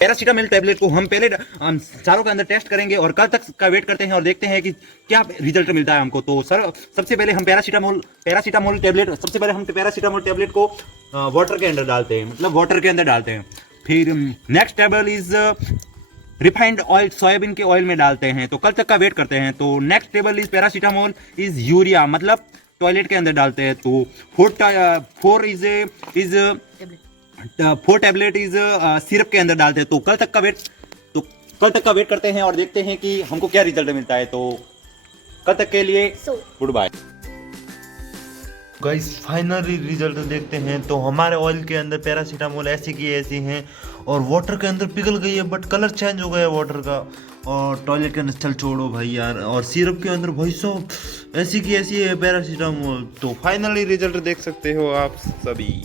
Paracetamol tablet को हम पहले चारों के अंदर टेस्ट करेंगे और कल तक का वेट करते हैं और देखते हैं कि क्या रिजल्ट मिलता है हमको। तो सर सबसे पहले हम पैरासीटामोल टैबलेट को वाटर के अंदर डालते हैं, मतलब वाटर के अंदर डालते हैं। फिर next table is refined oil, soybean के ऑयल में डालते हैं। तो कल तक का वेट करते हैं। तो next table is paracetamol is urea, मतलब टॉयलेट के अंदर डालते हैं। तो फोर टैबलेट इज सिरप के अंदर डालते हैं। तो कल तक का वेट करते हैं और देखते हैं कि हमको क्या रिजल्ट मिलता है। तो कल तक के लिए goodbye guys, finally result देखते हैं। तो हमारे ऑयल के अंदर पैरासीटामोल ऐसी की ऐसी हैं और वाटर के अंदर पिघल गई है, बट कलर चेंज हो गया है वाटर का। और टॉयलेट के अंदर चल छोड़ो भाई यार, और सिरप के अंदर भाई साहब ऐसी की ऐसी है पैरासीटामोल। तो फाइनली रिजल्ट देख सकते हो आप सभी।